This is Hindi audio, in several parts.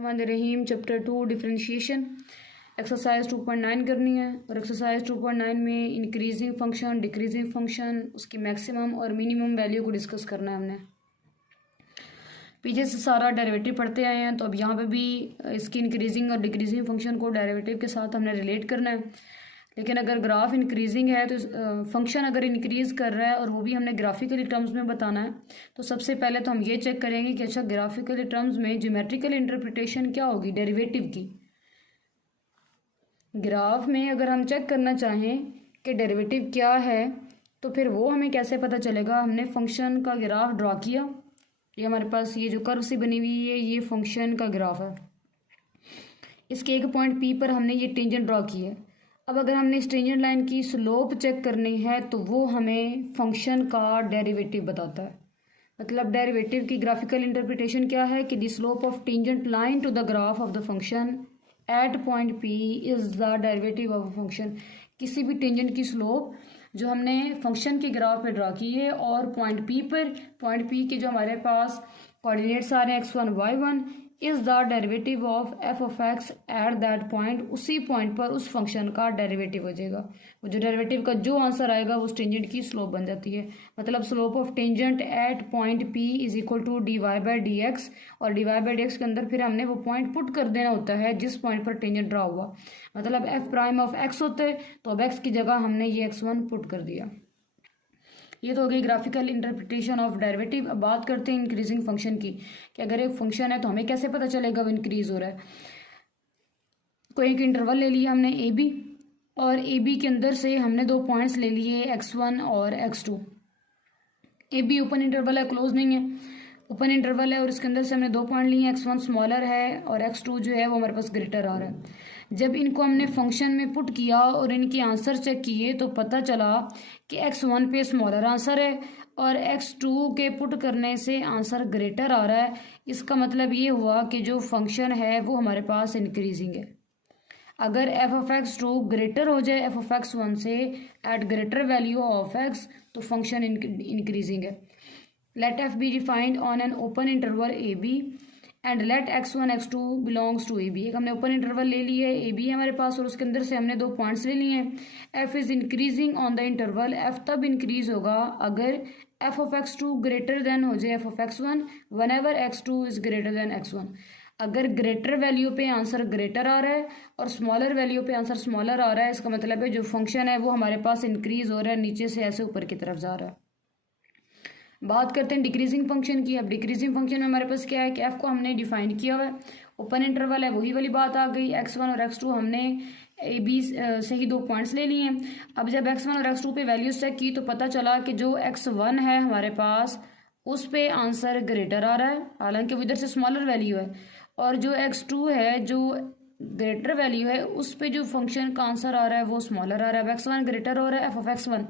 रहीम चैप्टर 2 डिफरेंशिएशन एक्सरसाइज 2.9 करनी है। और एक्सरसाइज 2.9 में इंक्रीजिंग फंक्शन, डिक्रीजिंग फंक्शन, उसकी मैक्सिमम और मिनिमम वैल्यू को डिस्कस करना है हमने। पीछे से सारा डेरिवेटिव पढ़ते आए हैं, तो अब यहाँ पे भी इसकी इंक्रीजिंग और डिक्रीजिंग फंक्शन को डेरिवेटिव के साथ हमने रिलेट करना है। लेकिन अगर ग्राफ इंक्रीजिंग है तो फंक्शन अगर इंक्रीज़ कर रहा है और वो भी हमने ग्राफिकली टर्म्स में बताना है, तो सबसे पहले तो हम ये चेक करेंगे कि अच्छा ग्राफिकली टर्म्स में ज्योमेट्रिकल इंटरप्रिटेशन क्या होगी डेरिवेटिव की। ग्राफ में अगर हम चेक करना चाहें कि डेरिवेटिव क्या है, तो फिर वो हमें कैसे पता चलेगा। हमने फंक्शन का ग्राफ ड्रा किया, ये हमारे पास ये जो कर्व सी बनी हुई है ये फंक्शन का ग्राफ है। इसके एक पॉइंट पी पर हमने ये टेंजेंट ड्रा की है। अब अगर हमने इस टेंजेंट लाइन की स्लोप चेक करनी है तो वो हमें फंक्शन का डेरिवेटिव बताता है। मतलब डेरिवेटिव की ग्राफिकल इंटरप्रिटेशन क्या है कि the slope of tangent line to the graph of the function at point P is the derivative of function. किसी भी टेंजेंट की स्लोप जो हमने फंक्शन के ग्राफ पे ड्रा की है और पॉइंट पी के जो हमारे पास कोऑर्डिनेट्स आ रहे हैं x1 y1 is the derivative of f of x at that point. उसी पॉइंट पर उस फंक्शन का डेरिवेटिव हो जाएगा। वो जो डेरिवेटिव का जो आंसर आएगा वो उस टेंजेंट की स्लोप बन जाती है। मतलब slope of tangent at point P is equal to d y by d x, और d y by d x के अंदर फिर हमने वो पॉइंट पुट कर देना होता है जिस पॉइंट पर टेंजेंट ड्रा हुआ। मतलब एफ प्राइम ऑफ एक्स होते हैं, तो अब एक्स की जगह हमने ये x1 पुट कर दिया। ये तो हो गई ग्राफिकल इंटरप्रिटेशन ऑफ डेरिवेटिव। अब बात करते हैं इंक्रीजिंग फंक्शन की, कि अगर एक फंक्शन है तो हमें कैसे पता चलेगा वो इंक्रीज हो रहा है। कोई एक इंटरवल ले लिया हमने ए बी, और ए बी के अंदर से हमने दो पॉइंट्स ले लिए x1 और x2। A be open interval है, क्लोज नहीं है, ओपन इंटरवल है, और इसके अंदर से हमने दो पॉइंट लिए, x1 स्मॉलर है और x2 जो है वो हमारे पास ग्रेटर आ रहा है। जब इनको हमने फंक्शन में पुट किया और इनके आंसर चेक किए तो पता चला कि x1 पे स्मॉलर आंसर है और x2 के पुट करने से आंसर ग्रेटर आ रहा है। इसका मतलब ये हुआ कि जो फंक्शन है वो हमारे पास इंक्रीजिंग है। अगर f of x two greater हो जाए एफ ऑफ एक्स वन से at greater value of x, तो फंक्शन इंक्रीजिंग है। Let f be defined on an open interval a b and let x1 x2 belongs to a b. एक हमने ओपन इंटरवल ले ली है, ए बी है हमारे पास, और उसके अंदर से हमने दो पॉइंट्स ले लिए हैं। f is increasing on the interval. f तब इंक्रीज होगा अगर f of x2 greater then हो जाए f of x1 whenever x2 is greater than x1। अगर ग्रेटर वैल्यू पे आंसर ग्रेटर आ रहा है और स्मॉलर वैल्यू पे आंसर स्मॉलर आ रहा है, इसका मतलब है जो फंक्शन है वो हमारे पास इंक्रीज हो रहा है, नीचे से ऐसे ऊपर की तरफ जा रहा है। बात करते हैं डिक्रीजिंग फंक्शन की। अब डिक्रीजिंग फंक्शन में हमारे पास क्या है कि एफ को हमने डिफाइन किया हुआ है, ओपन इंटरवल है, वही वाली बात आ गई। x1 और x2 हमने ए बी से ही दो पॉइंट्स ले लिए हैं। अब जब x1 और x2 पे वैल्यूज चेक की तो पता चला कि जो x1 है हमारे पास उस पे आंसर ग्रेटर आ रहा है, हालांकि वो इधर से स्मॉलर वैल्यू है, और जो x2 है जो ग्रेटर वैल्यू है उस पे जो फंक्शन का आंसर आ रहा है वो स्मॉलर आ रहा है। अब x1 ग्रेटर हो रहा है एफ ऑफ x1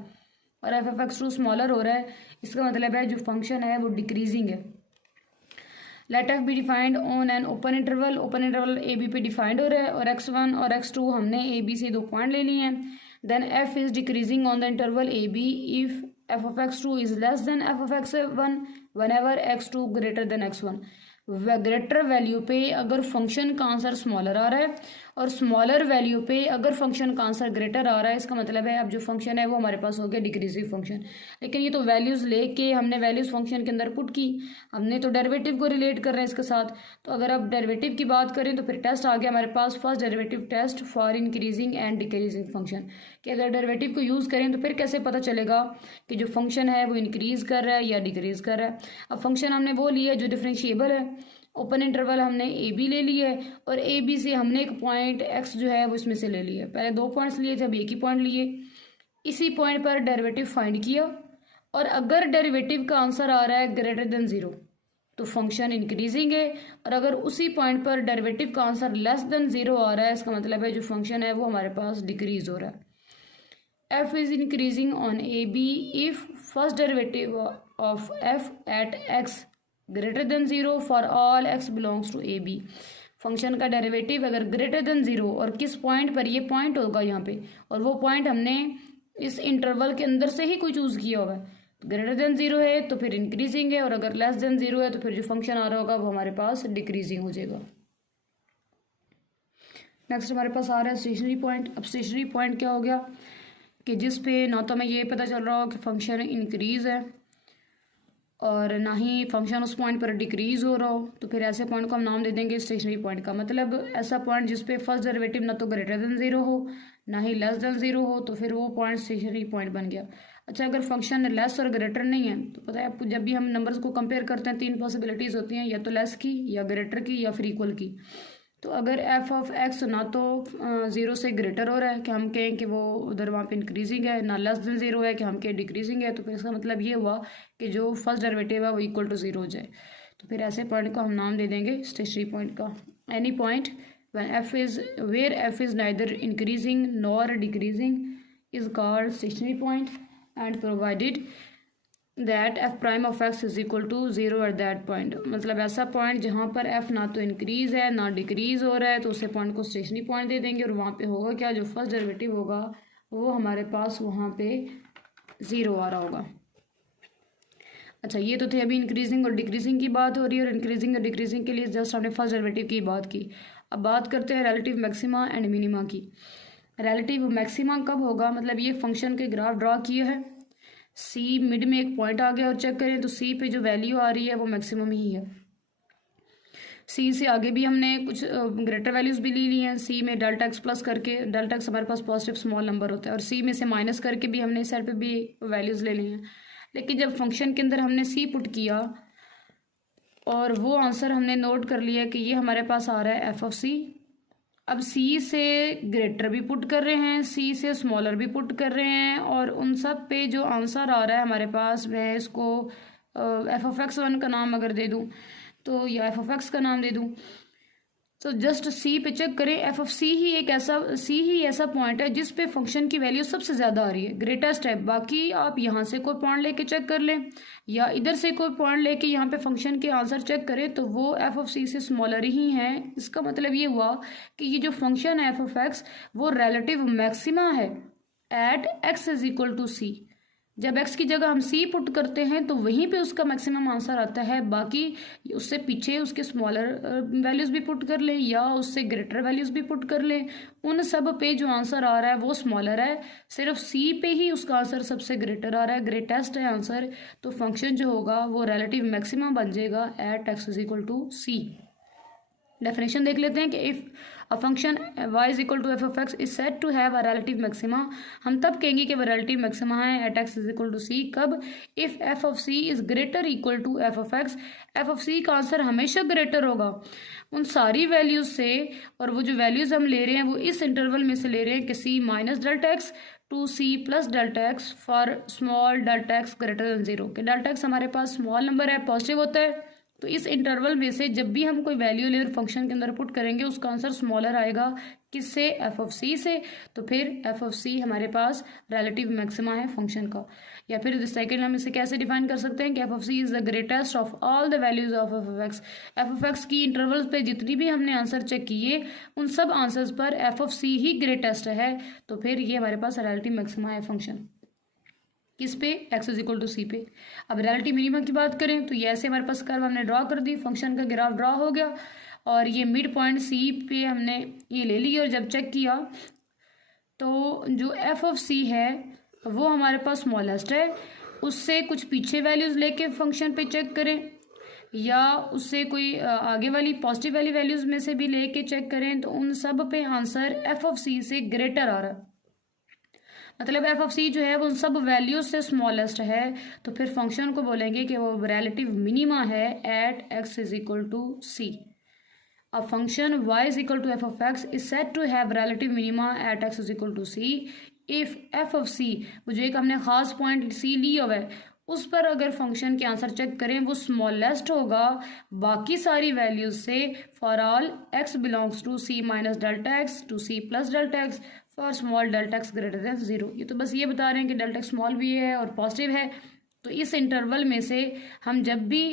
और एफ ऑफ x2 स्मॉलर हो रहा है, इसका मतलब है जो फंक्शन है वो डिक्रीजिंग है। Let f be defined on an open interval. Open interval a b पे डिफाइंड हो रहा है और x1 और x2 हमने ए बी से दो पॉइंट ले लिए हैं। Then f is decreasing on the interval a b if f of x2 is less than f of x1 whenever x2 greater than x1। Greater value पे अगर फंक्शन का आंसर स्मॉलर आ रहा है और स्मॉलर वैल्यू पे अगर फंक्शन का आंसर ग्रेटर आ रहा है, इसका मतलब है अब जो फंक्शन है वो हमारे पास हो गया डिक्रीजिव फंक्शन। लेकिन ये तो वैल्यूज लेके हमने वैल्यूज फंक्शन के अंदर पुट की, हमने तो डेरिवेटिव को रिलेट कर रहे हैं इसके साथ। तो अगर अब डेरिवेटिव की बात करें तो फिर टेस्ट आ गया हमारे पास, first derivative test for increasing and decreasing function, कि अगर डेरिवेटिव को यूज़ करें तो फिर कैसे पता चलेगा कि जो फंक्शन है वो इंक्रीज कर रहा है या डिक्रीज कर रहा है। अब फंक्शन हमने वो लिया जो डिफरेंशिएबल है, ओपन इंटरवल हमने ए बी ले लिया है और ए बी से हमने एक पॉइंट एक्स जो है वो इसमें से ले लिया। पहले दो पॉइंट्स लिए थे, अब एक ही पॉइंट लिए। इसी पॉइंट पर डेरिवेटिव फाइंड किया और अगर डेरिवेटिव का आंसर आ रहा है ग्रेटर देन जीरो तो फंक्शन इंक्रीजिंग है, और अगर उसी पॉइंट पर डेरिवेटिव का आंसर लेस देन जीरो आ रहा है, इसका मतलब है जो फंक्शन है वो हमारे पास डिक्रीज हो रहा है। F is increasing on a b if first derivative of f at x greater than zero for all x belongs to a b. Function का डेरिवेटिव अगर ग्रेटर देन जीरो, और किस पॉइंट पर, ये पॉइंट होगा यहाँ पे, और वो पॉइंट हमने इस इंटरवल के अंदर से ही कोई चूज किया होगा। ग्रेटर देन जीरो है तो फिर इंक्रीजिंग है, और अगर लेस देन जीरो है तो फिर जो फंक्शन आ रहा होगा वो हमारे पास डिक्रीजिंग हो जाएगा। नेक्स्ट हमारे पास आ रहा है स्टेशनरी पॉइंट। अब स्टेशनरी पॉइंट क्या हो गया कि जिस पे ना तो हमें ये पता चल रहा हो कि फंक्शन इंक्रीज़ है और ना ही फंक्शन उस पॉइंट पर डिक्रीज़ हो रहा हो, तो फिर ऐसे पॉइंट को हम नाम दे देंगे स्टेशनरी पॉइंट का। मतलब ऐसा पॉइंट जिस पे फर्स्ट डेरिवेटिव ना तो ग्रेटर देन ज़ीरो हो ना ही लेस देन ज़ीरो हो, तो फिर वो पॉइंट स्टेशनरी पॉइंट बन गया। अच्छा, अगर फंक्शन लेस और ग्रेटर नहीं है तो पता है आपको, जब भी हम नंबर्स को कंपेयर करते हैं तीन पॉसिबिलिटीज़ होती हैं, या तो लेस की या ग्रेटर की या फिर इक्वल की। तो अगर एफ ऑफ एक्स ना तो ज़ीरो से ग्रेटर हो रहा है कि हम कहें कि वो उधर वहाँ पे इंक्रीजिंग है, ना लेस देन ज़ीरो है कि हम कहें डिक्रीजिंग है, तो फिर इसका मतलब ये हुआ कि जो फर्स्ट डेरिवेटिव है वो इक्वल टू ज़ीरो हो जाए। तो फिर ऐसे पॉइंट को हम नाम दे देंगे स्टेशनरी पॉइंट का। Any point where f is neither increasing nor decreasing is called stationary point, and provided that f prime of x is equal to zero at that point। मतलब ऐसा पॉइंट जहाँ पर f ना तो इंक्रीज़ है ना डिक्रीज़ हो रहा है, तो उसे पॉइंट को स्टेशनरी पॉइंट दे देंगे। और वहाँ पे होगा क्या, जो फर्स्ट डेरिवेटिव होगा वो हमारे पास वहाँ पे ज़ीरो आ रहा होगा। अच्छा, ये तो थे अभी इंक्रीजिंग और डिक्रीजिंग की बात हो रही है, और इंक्रीजिंग और डिक्रीजिंग के लिए जस्ट हमने फर्स्ट डेरिवेटिव की बात की। अब बात करते हैं रिलेटिव मैक्सिमा एंड मिनिमा की। रिलेटिव मैक्सिमा कब होगा, मतलब ये फंक्शन के ग्राफ ड्रा किए हैं, सी मिड में एक पॉइंट आ गया और चेक करें तो सी पे जो वैल्यू आ रही है वो मैक्सिमम ही है। सी से आगे भी हमने कुछ ग्रेटर वैल्यूज भी ली हैं। सी में डेल्टा एक्स प्लस करके, डेल्टा एक्स हमारे पास पॉजिटिव स्मॉल नंबर होता है, और सी में से माइनस करके भी हमने इस साइड पे भी वैल्यूज ले ली हैं। लेकिन जब फंक्शन के अंदर हमने सी पुट किया और वो आंसर हमने नोट कर लिया कि ये हमारे पास आ रहा है एफ ऑफ सी। अब सी से ग्रेटर भी पुट कर रहे हैं, सी से स्मॉलर भी पुट कर रहे हैं, और उन सब पे जो आंसर आ रहा है हमारे पास, मैं इसको एफ ऑफ एक्स वन का नाम अगर दे दूँ तो, या एफ ऑफ एक्स का नाम दे दूँ, तो जस्ट सी पे चेक करें। एफ ऑफ सी ही ऐसा पॉइंट है जिस पे फंक्शन की वैल्यू सबसे ज़्यादा आ रही है, ग्रेटेस्ट है। बाकी आप यहाँ से कोई पॉइंट लेके चेक कर लें या इधर से कोई पॉइंट लेके यहाँ पे फंक्शन के आंसर चेक करें तो वो एफ ऑफ सी से स्मॉलर ही है। इसका मतलब ये हुआ कि ये जो फंक्शन है एफ ऑफ एक्स वो रिलेटिव मैक्सिमा है at x is equal to c. जब x की जगह हम c पुट करते हैं तो वहीं पे उसका मैक्सिमम आंसर आता है। बाकी उससे पीछे उसके स्मॉलर वैल्यूज़ भी पुट कर लें या उससे ग्रेटर वैल्यूज़ भी पुट कर लें, उन सब पे जो आंसर आ रहा है वो स्मॉलर है। सिर्फ c पे ही उसका आंसर सबसे ग्रेटर आ रहा है, ग्रेटेस्ट है आंसर। तो फंक्शन जो होगा वो रिलेटिव मैक्सिमम बन जाएगा at x is equal to c. Definition देख लेते हैं कि if a function y is equal to f of x is said to have a relative maxima, हम तब कहेंगे कि वो रिलेटिव मैक्सिमा है at x is equal to c. कब, if f of c is greater equal to f of x. F of c का आंसर हमेशा ग्रेटर होगा उन सारी वैल्यूज से, और वो जो वैल्यूज हम ले रहे हैं वो इस इंटरवल में से ले रहे हैं कि c minus delta x to c plus delta x for small delta x greater than zero. कि डेल्टा एक्स हमारे पास स्मॉल नंबर है, पॉजिटिव होता है, तो इस इंटरवल में से जब भी हम कोई वैल्यू ले और फंक्शन के अंदर पुट करेंगे उसका आंसर स्मॉलर आएगा। किससे, एफ ऑफ सी से। तो फिर एफ ऑफ सी हमारे पास रिलेटिव मैक्सिमा है फंक्शन का। या फिर सेकेंड हम इसे कैसे डिफाइन कर सकते हैं कि f of c is the greatest of all the values of f of x. F of x की इंटरवल्स पे जितनी भी हमने आंसर चेक किए उन सब आंसर्स पर एफ ऑफ सी ही ग्रेटेस्ट है। तो फिर ये हमारे पास रिलेटिव मैक्सिमा है फंक्शन किस पे, x is equal to c पे। अब रिलेटिव मिनिमा की बात करें तो ये ऐसे हमारे पास कर्व हमने ड्रॉ कर दी, फंक्शन का ग्राफ ड्रॉ हो गया और ये मिड पॉइंट सी पे हमने ये ले ली, और जब चेक किया तो जो एफ ऑफ सी है वो हमारे पास स्मॉलेस्ट है। उससे कुछ पीछे वैल्यूज़ लेके फंक्शन पे चेक करें या उससे कोई आगे वाली पॉजिटिव वाली वैल्यूज़ में से भी लेके चेक करें, तो उन सब पे आंसर एफ ऑफ सी से ग्रेटर आ रहा है। मतलब एफ ऑफ सी जो है वो उन सब वैल्यूज से स्मॉलेस्ट है। तो फिर फंक्शन को बोलेंगे कि वो रिलेटिव मिनिमा है at x is equal to c. A function y is equal to f of x is said to have relative minima at x is equal to c if f of c, वो जो एक हमने खास पॉइंट c लिया हुआ है उस पर अगर फंक्शन के आंसर चेक करें वो स्मॉलेस्ट होगा बाकी सारी वैल्यूज से for all x belongs to c minus delta x to c plus delta x for small delta x greater than zero. ये तो बस ये बता रहे हैं कि डेल्टा एक्स स्मॉल भी है और पॉजिटिव है। तो इस इंटरवल में से हम जब भी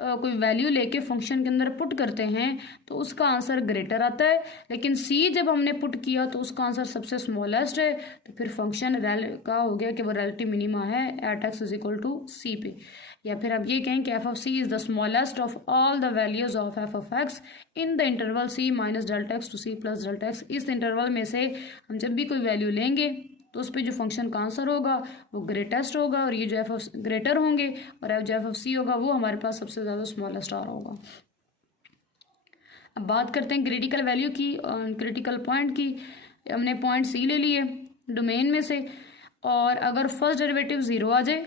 कोई वैल्यू लेके फंक्शन के अंदर पुट करते हैं तो उसका आंसर ग्रेटर आता है, लेकिन सी जब हमने पुट किया तो उसका आंसर सबसे स्मॉलेस्ट है। तो फिर फंक्शन का हो गया कि वो रिलेटिव मिनिमा है at x is equal to c पे। या फिर आप ये कहें कि f of c is the smallest of all the values of f of x in the interval c minus delta x to c plus delta x. इस इंटरवल में से हम जब भी कोई वैल्यू लेंगे तो उस पर जो फंक्शन का आंसर होगा वो ग्रेटेस्ट होगा, और ये जो एफ ऑफ ग्रेटर होंगे और जो एफ ऑफ सी होगा वो हमारे पास सबसे ज़्यादा स्मॉलेस्ट आ रहा होगा। अब बात करते हैं क्रिटिकल वैल्यू की, क्रिटिकल पॉइंट की। हमने पॉइंट सी ले लिए डोमेन में से, और अगर फर्स्ट डेरिवेटिव ज़ीरो आ जाए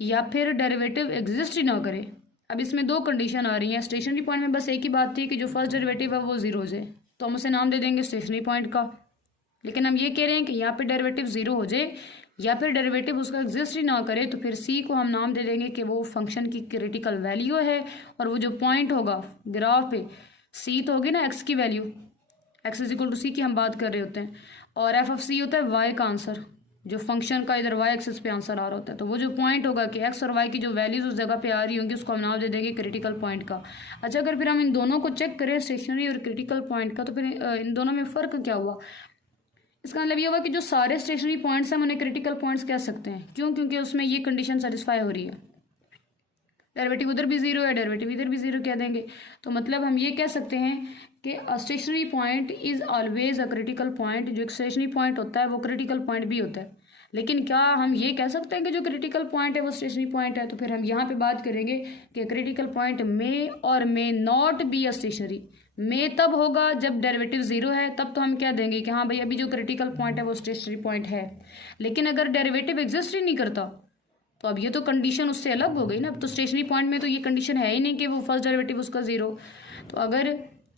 या फिर डेरिवेटिव एग्जिस्ट ही ना करे। अब इसमें दो कंडीशन आ रही हैं। स्टेशनरी पॉइंट में बस एक ही बात थी कि जो फर्स्ट डेरिवेटिव है वो ज़ीरो हो जाए, तो हम उसे नाम दे देंगे स्टेशनरी पॉइंट का। लेकिन हम ये कह रहे हैं कि यहाँ पे डेरिवेटिव ज़ीरो हो जाए या फिर डेरिवेटिव उसका एग्जिस्ट ही ना करे, तो फिर सी को हम नाम दे देंगे कि वो फंक्शन की क्रिटिकल वैल्यू है, और वो जो पॉइंट होगा ग्राफ पे सी तो होगी ना एक्स की वैल्यू, x is equal to c की हम बात कर रहे होते हैं, और एफ ऑफ सी होता है वाई का आंसर, जो फंक्शन का इधर वाई एक्सिस पे आंसर आ रहा होता है। तो वो जो पॉइंट होगा कि एक्स और वाई की जो वैल्यूज उस जगह पे आ रही होंगी उसको हम नाम दे देंगे क्रिटिकल पॉइंट का। अच्छा, अगर फिर हम इन दोनों को चेक करें स्टेशनरी और क्रिटिकल पॉइंट का, तो फिर इन दोनों में फ़र्क क्या हुआ? इसका मतलब ये हुआ कि जो सारे स्टेशनरी पॉइंट्स हैं हम उन्हें क्रिटिकल पॉइंट्स कह सकते हैं। क्यों? क्योंकि उसमें ये कंडीशन सेटिस्फाई हो रही है, डेरिवेटिव उधर भी ज़ीरो है, डेरिवेटिव इधर भी ज़ीरो कह देंगे। तो मतलब हम ये कह सकते हैं कि a stationary point is always a critical point. जो एक स्टेशनरी पॉइंट होता है वो क्रिटिकल पॉइंट भी होता है। लेकिन क्या हम ये कह सकते हैं कि जो क्रिटिकल पॉइंट है वो स्टेशनरी पॉइंट है? तो फिर हम यहाँ पे बात करेंगे कि क्रिटिकल पॉइंट मे और may not be a stationary. May तब होगा जब डेरिवेटिव ज़ीरो है, तब तो हम क्या देंगे कि हाँ भाई अभी जो क्रिटिकल पॉइंट है वो स्टेशनरी पॉइंट है। लेकिन अगर डेरिवेटिव एग्जिस्ट ही नहीं करता तो अब ये तो कंडीशन उससे अलग हो गई ना। अब तो स्टेशनरी पॉइंट में तो ये कंडीशन है ही नहीं कि वो फर्स्ट डेरिवेटिव उसका ज़ीरो। तो अगर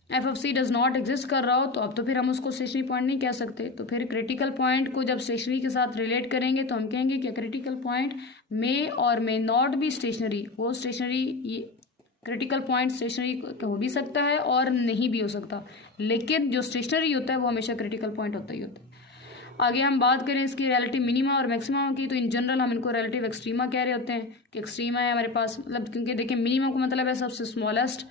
f of c does not exist कर रहा हो तो अब तो फिर हम उसको स्टेशनरी पॉइंट नहीं कह सकते। तो फिर क्रिटिकल पॉइंट को जब स्टेशनरी के साथ रिलेट करेंगे तो हम कहेंगे कि क्रिटिकल पॉइंट मे और मे नॉट बी स्टेशनरी। वो स्टेशनरी, क्रिटिकल पॉइंट स्टेशनरी हो भी सकता है और नहीं भी हो सकता, लेकिन जो स्टेशनरी होता है वो हमेशा क्रिटिकल पॉइंट होता ही होता है। आगे हम बात करें इसकी रिलेटिव मिनिमा और मैक्सिमा की, तो इन जनरल हम इनको रिलेटिव एक्सट्रीमा कह रहे होते हैं कि एक्सट्रीमा है हमारे पास, मतलब क्योंकि देखिए मिनिमा का मतलब है सबसे स्मॉलेस्ट,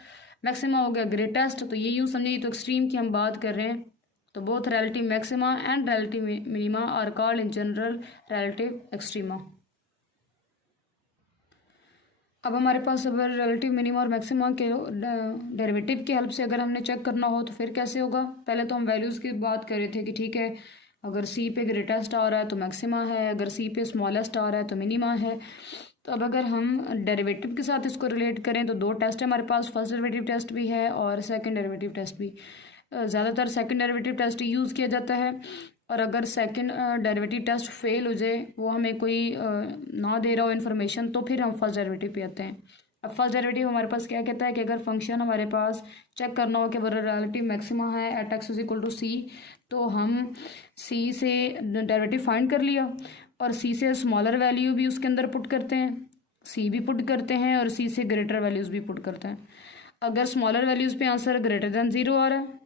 मैक्सिमा हो गया ग्रेटेस्ट। तो ये यूँ समझिए तो एक्सट्रीम की हम बात कर रहे हैं। तो both relative maxima and relative minima are called in general relative extrema. अब हमारे पास अगर रिलेटिव मिनिमा और मैक्सिमा के डेरिवेटिव की हेल्प से अगर हमने चेक करना हो तो फिर कैसे होगा? पहले तो हम वैल्यूज़ की बात कर रहे थे कि ठीक है, अगर सी पे ग्रेटेस्ट आ रहा है तो मैक्सिमा है, अगर सी पे स्मॉलेस्ट आ रहा है तो मिनिमा है। तो अब अगर हम डेरिवेटिव के साथ इसको रिलेट करें तो दो टेस्ट है हमारे पास, फर्स्ट डेरिवेटिव टेस्ट भी है और सेकंड डेरिवेटिव टेस्ट भी। ज़्यादातर सेकंड डेरिवेटिव टेस्ट यूज़ किया जाता है, और अगर सेकंड डेरिवेटिव टेस्ट फेल हो जाए, वो हमें कोई ना दे रहा हो इन्फॉर्मेशन, तो फिर हम फर्स्ट डेरिवेटिव पे आते हैं। अब फर्स्ट डेरिवेटिव हमारे पास क्या कहता है कि अगर फंक्शन हमारे पास चेक करना हो कि वो रिलेटिव मैक्सिमा है at x is equal to c, तो हम सी से डेरिवेटिव फाइंड कर लिया और सी से स्मॉलर वैल्यू भी उसके अंदर पुट करते हैं, सी भी पुट करते हैं और सी से ग्रेटर वैल्यूज़ भी पुट करते हैं। अगर स्मॉलर वैल्यूज़ पे आंसर ग्रेटर देन ज़ीरो आ रहा है,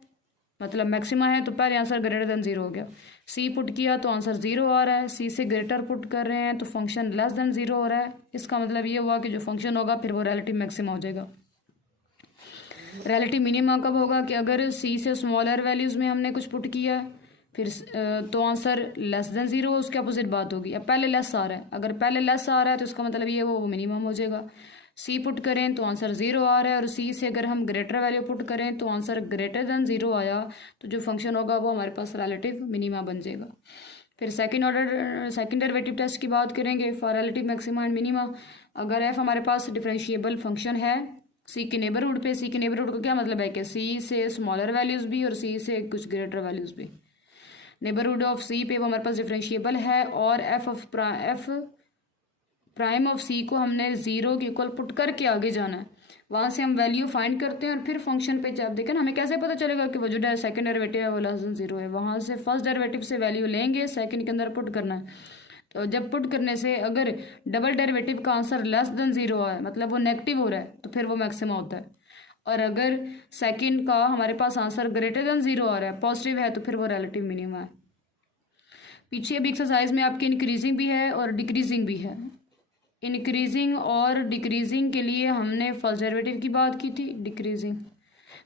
मतलब मैक्सिमा है, तो पहले आंसर ग्रेटर देन ज़ीरो हो गया। सी पुट किया तो आंसर ज़ीरो आ रहा है, सी से ग्रेटर पुट कर रहे हैं तो फंक्शन लेस देन ज़ीरो हो रहा है। इसका मतलब ये हुआ कि जो फंक्शन होगा फिर वो रिलेटिव मैक्सिमा हो जाएगा। रिलेटिव मिनिमा कब होगा? कि अगर सी से स्मॉलर वैल्यूज़ में हमने कुछ पुट किया है फिर तो आंसर लेस देन ज़ीरो, उसके अपोजिट बात होगी। अब पहले लेस आ रहा है, अगर पहले लेस आ रहा है तो इसका मतलब ये वो मिनिमम हो जाएगा। सी पुट करें तो आंसर ज़ीरो आ रहा है, और सी से अगर हम ग्रेटर वैल्यू पुट करें तो आंसर ग्रेटर देन ज़ीरो आया, तो जो फंक्शन होगा वो हमारे पास रिलेटिव मिनिमा बन जाएगा। फिर सेकंड डेरिवेटिव टेस्ट की बात करेंगे for relative maxima and minima. अगर एफ हमारे पास डिफरेंशिएबल फंक्शन है सी के नेबरहुड पे, सी के नेबरहुड का क्या मतलब है कि सी से स्मॉलर वैल्यूज़ भी और सी से कुछ ग्रेटर वैल्यूज़ भी, नेबरहुड ऑफ सी पे वो हमारे पास डिफरेंशिएबल है, और एफ प्राइम ऑफ सी को हमने ज़ीरो के इक्वल पुट करके आगे जाना है। वहाँ से हम वैल्यू फाइंड करते हैं और फिर फंक्शन पे जब देखें हमें कैसे पता चलेगा कि वो जो सेकंड डेरिवेटिव है वो लेस देन ज़ीरो है। वहाँ से फर्स्ट डेरिवेटिव से वैल्यू लेंगे, सेकंड के अंदर पुट करना है। तो जब पुट करने से अगर डबल डेरिवेटिव का आंसर लेस देन ज़ीरो है, मतलब वो नेगेटिव हो रहा है, तो फिर वो मैक्सिमा होता है। और अगर सेकंड का हमारे पास आंसर ग्रेटर देन ज़ीरो आ रहा है, पॉजिटिव है, तो फिर वो रिलेटिव मिनिमा है। पीछे भी एक्सरसाइज में आपकी इंक्रीजिंग भी है और डिक्रीजिंग भी है। इंक्रीजिंग और डिक्रीजिंग के लिए हमने फर्स्ट डेरिवेटिव की बात की थी, डिक्रीजिंग।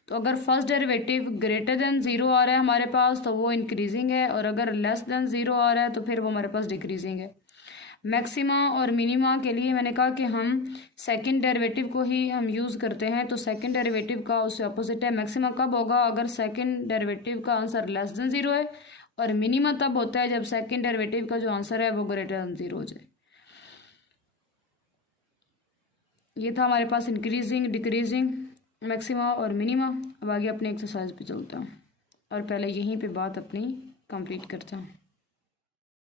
तो अगर first derivative greater than zero आ रहा है हमारे पास तो वो इंक्रीजिंग है, और अगर लेस देन ज़ीरो आ रहा है तो फिर वो हमारे पास डिक्रीजिंग है। मैक्सिमा और मिनिमा के लिए मैंने कहा कि हम सेकंड डेरिवेटिव को ही हम यूज़ करते हैं, तो सेकंड डेरिवेटिव का उससे अपोजिट है। मैक्सिमा कब होगा? अगर सेकंड डेरिवेटिव का आंसर लेस देन 0 है, और मिनिमा तब होता है जब सेकंड डेरिवेटिव का जो आंसर है वो ग्रेटर देन 0 हो जाए। ये था हमारे पास इंक्रीजिंग, डिक्रीजिंग, मैक्सिमा और मिनिमा। अब आगे अपने एक्सरसाइज पे चलता हूँ और पहले यहीं पे बात अपनी कंप्लीट करता हूँ।